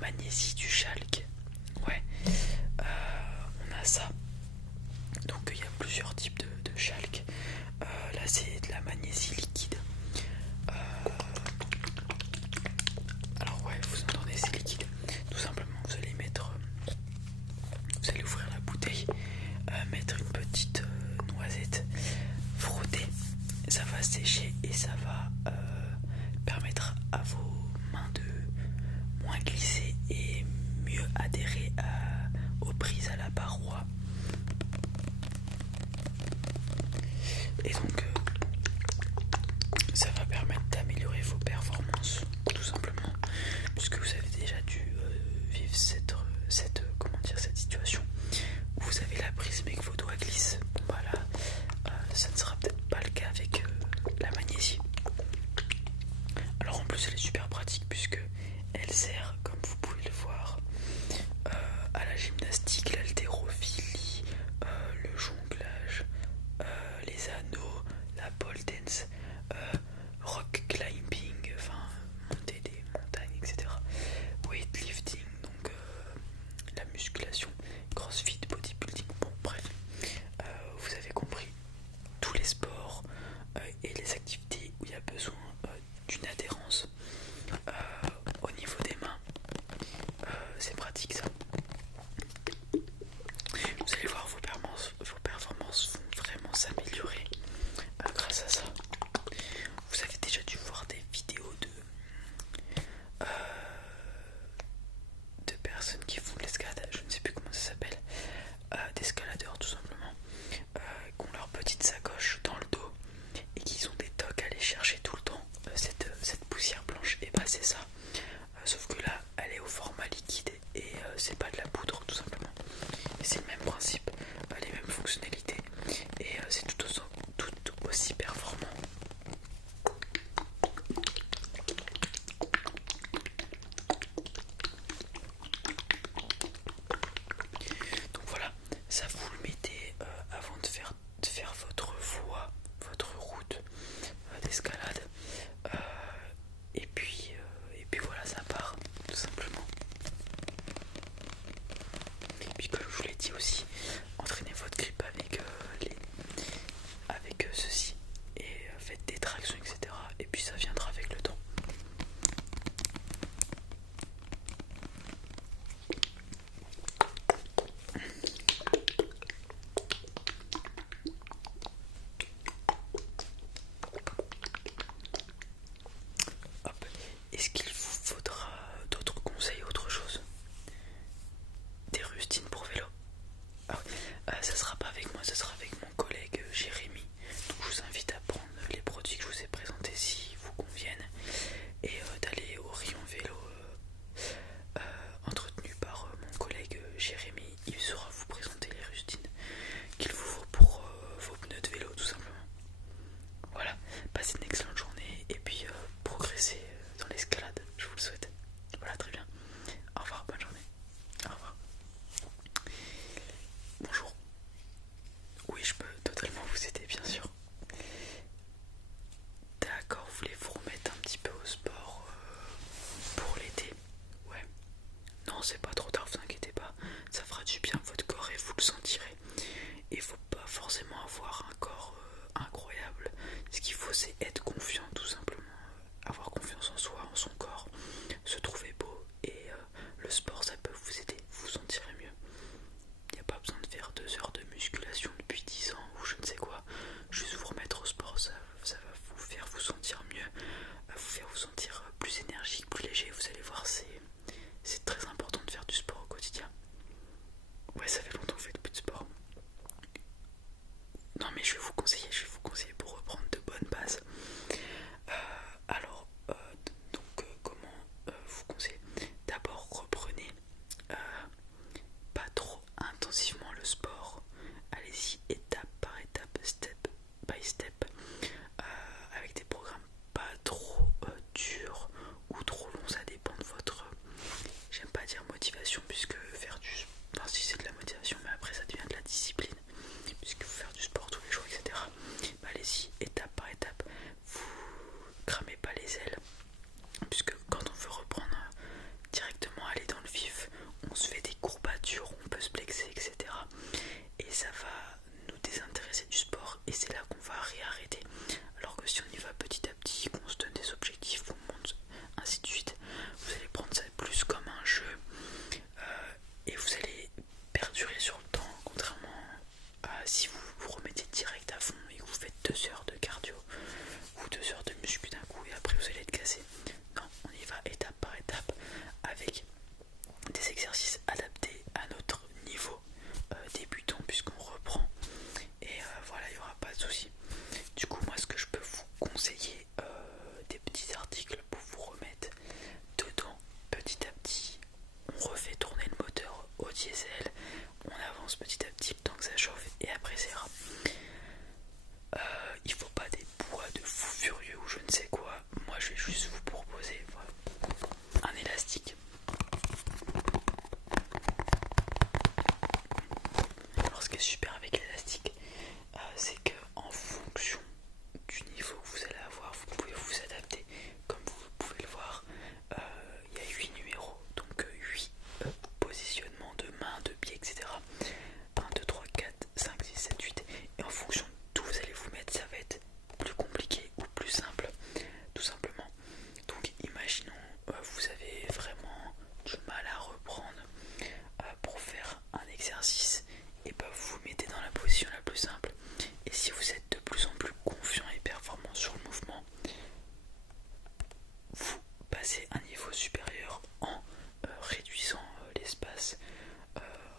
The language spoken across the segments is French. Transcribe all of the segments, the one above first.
magnésie, du chalk. Ouais, on a ça. Donc il y a plusieurs types de chalk. Là c'est de la magnésie liquide. Alors ouais, vous entendez, c'est liquide. Tout simplement, vous allez ouvrir la bouteille, mettre une petite noisette, frotter, ça va sécher et ça va permettre à vos mains de moins glisser et mieux adhérer aux prises à la paroi. Et donc ça va permettre d'améliorer vos performances tout simplement, puisque vous avez déjà dû vivre cette situation où vous avez la prise mais que vos doigts glissent. Bon bah là ça ne sera peut-être pas le cas avec la magnésie. Alors en plus elle est super pratique puisque elle sert, comme vous pouvez le voir, à la gymnastique, l'haltérophilie, le jonglage, les anneaux, la pole dance, rock climbing, enfin monter des montagnes, etc. Weightlifting, donc la musculation, crossfit, bodybuilding, bon bref, vous avez compris, tous les sports et les activités où il y a besoin d'une adhérence au niveau des mains, c'est pratique ça. Vous allez voir, vos performances vont vraiment s'améliorer grâce à ça. Vous avez déjà dû voir des vidéos de personnes qui font de l'escalade, je ne sais plus comment ça s'appelle, d'escaladeurs tout simplement, qui ont leur petite sacoche dans le dos et qui ont des tocs à aller chercher tout le temps cette poussière blanche. Et bah c'est ça, sauf que là elle est au format liquide et c'est pas de la poudre tout simplement. Et c'est le même principe, les mêmes fonctionnalités et c'est tout aussi performant. Donc voilà, ça vous le mettez avant de faire votre voie, votre route d'escalade, et puis voilà, ça part tout simplement. Et puis comme je vous l'ai dit aussi, entraînez votre grip avec ceci et faites des tractions, etc. Et puis ça viendra avec le temps. Hop. Est-ce qu'il vous faudra d'autres conseils, autre chose? Des rustines pour vélo? Ah oui, ça sera pas avec moi, ça sera avec mon collègue Jérémy. Donc je vous invite à prendre les produits que je vous ai présentés s'ils vous conviennent et d'aller au rayon vélo entretenu par mon collègue Jérémy. Il saura vous présenter les rustines qu'il vous faut pour vos pneus de vélo tout simplement. Voilà, passez une excellente journée et puis progressez dans l'escalade, je vous le souhaite. Voilà, très bien. Au revoir, bonne journée. Au revoir. Bonjour. Oui, je peux totalement vous aider, bien sûr. D'accord, vous voulez vous remettre un petit peu au sport pour l'été? Ouais. Non, c'est pas trop tard, vous inquiétez pas. Ça fera du bien à votre corps et vous le sentirez. Il faut pas forcément avoir un corps incroyable. Ce qu'il faut, c'est être confiant, tout simplement. Avoir confiance en soi, en son corps, se trouver beau. Et le sport, ça peut vous aider, vous vous sentirez mieux. Il n'y a pas besoin de faire 2 heures de musculation depuis 10 ans ou je ne sais quoi. Juste vous remettre au sport, ça va vous faire vous sentir mieux, vous faire vous sentir plus énergique, plus léger. Vous allez voir, c'est très important de faire du sport. petit à petit, on refait tourner le moteur au diesel, on avance petit à petit le temps que ça chauffe et après c'est rare. Il faut pas des poids de fou furieux ou je ne sais quoi. Moi je vais juste vous proposer un élastique. Alors ce qui est super avec l'élastique, c'est que en fonction du niveau que vous allez avoir, vous pouvez vous adapter. Comme vous pouvez le voir, il y a 8 numéros, donc 8 positionnements de main, de pied, etc. 1, 2, 3, 4, 5, 6, 7, 8. Et en fonction d'où vous allez vous mettre, ça va être plus compliqué ou plus simple, tout simplement. Donc imaginons, vous avez vraiment du mal à reprendre pour faire un exercice, et vous vous mettez dans la position la plus simple. Et si vous êtes de plus en plus confiant et performant sur le mouvement, vous passez un niveau supérieur en réduisant l'espace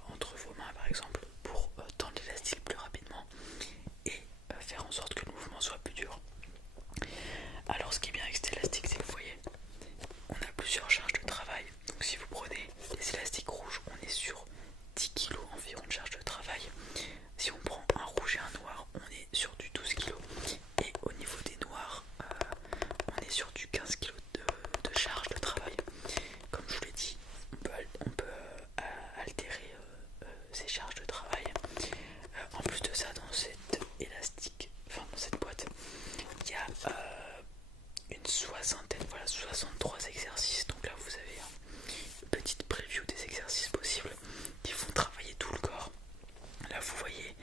entre vos mains par exemple pour tendre l'élastique plus rapidement et faire en sorte que le mouvement soit plus dur. Alors ce qui est bien avec cet élastique, c'est que vous voyez, on a plusieurs charges de travail. Donc si vous prenez les élastiques rouges, on est sur 10 kg environ de charge de travail. Si on prend un rouge et un noir, on est sur du 12 kg. Et au niveau des noirs, on est sur du 15 kg de charge de travail. Comme je vous l'ai dit, on peut altérer ces charges de travail. En plus de ça, dans cet élastique, enfin dans cette boîte, il y a une soixantaine, voilà, 63 exercices. Donc là vous avez une petite preview des exercices possibles qui font travailler tout le corps. Là vous voyez,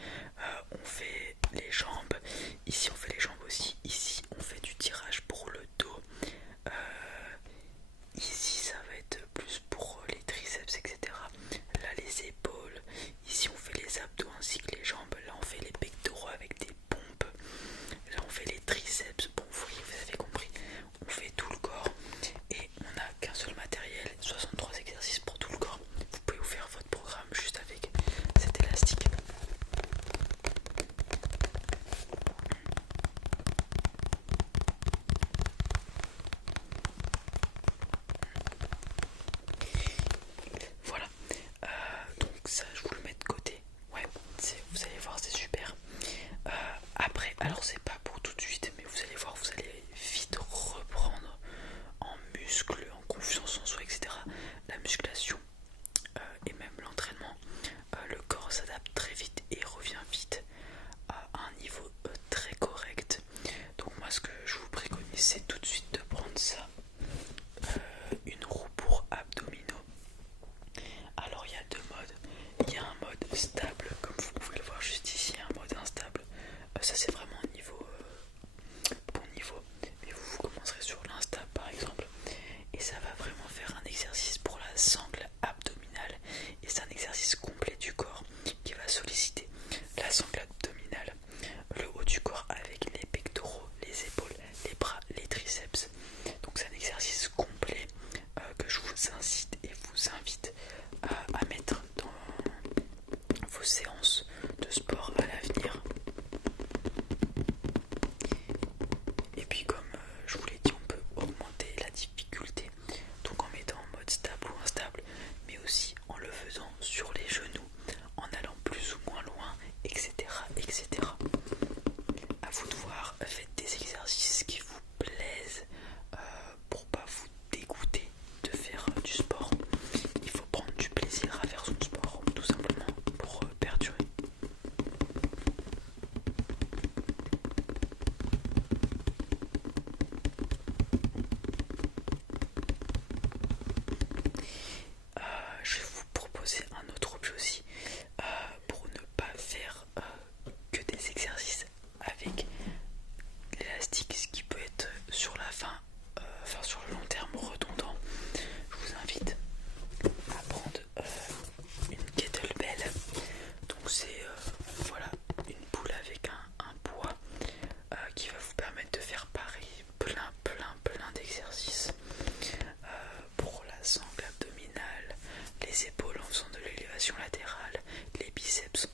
on fait les jambes, ici on fait les jambes aussi, ici on fait du tirage pour le dos, ici ça va être plus pour les triceps, etc. Là les épaules, ici on fait les abdos ainsi que les jambes, là on fait les pectoraux avec des pompes, là on fait les triceps. Bon vous voyez, vous avez compris, on fait tout le corps et on n'a qu'un seul matériel, 63 exercices pour tout le corps. Vous pouvez vous faire votre programme juste avec cet élastique. Voilà, donc ça je vous le mets de côté. Ouais, vous allez voir, c'est super. Après, alors c'est pas pour tout de suite, mais vous allez voir, vous allez vite reprendre en muscle, en confiance en soi, etc. La musculation et même l'entraînement, le corps s'adapte très vite et revient vite à un niveau très correct. Donc moi ce que je vous préconise, c'est tout de suite de prendre ça, une roue pour abdominaux. Alors il y a deux modes, il y a un mode stable, comme vous pouvez le voir juste ici, un mode instable. Ça c'est vraiment un niveau bon niveau, mais vous commencerez sur l'instable par exemple, et ça va vraiment faire un exercice pour la sangle abdominale, et c'est un exercice complet du corps qui va solliciter la sangle abdominale, le haut du corps avec les pectoraux, les épaules, les bras, les triceps. Donc c'est un exercice complet que je vous incite et vous invite à mettre dans vos séances de sport à l'avenir. Et puis comme je vous l'ai dit, on peut augmenter la difficulté, donc en mettant en mode stable ou instable, mais aussi en le faisant sur les genoux, en allant plus ou moins loin, etc. etc. À vous de voir, faites des exercices qui vous plaisent pour pas vous dégoûter de faire du sport. Il faut prendre du plaisir à faire son sport, tout simplement, pour perdurer. Je vais vous proposer un autre objet aussi, pour ne pas faire que des exercices avec l'élastique, ce qui peut être sur la fin, enfin sur le long terme redondant. Je vous invite à prendre une kettlebell. Donc c'est voilà, une boule avec un poids qui va vous permettre de faire pareil, plein d'exercices pour la sangle abdominale, les épaules en faisant de l'élévation latérale, les biceps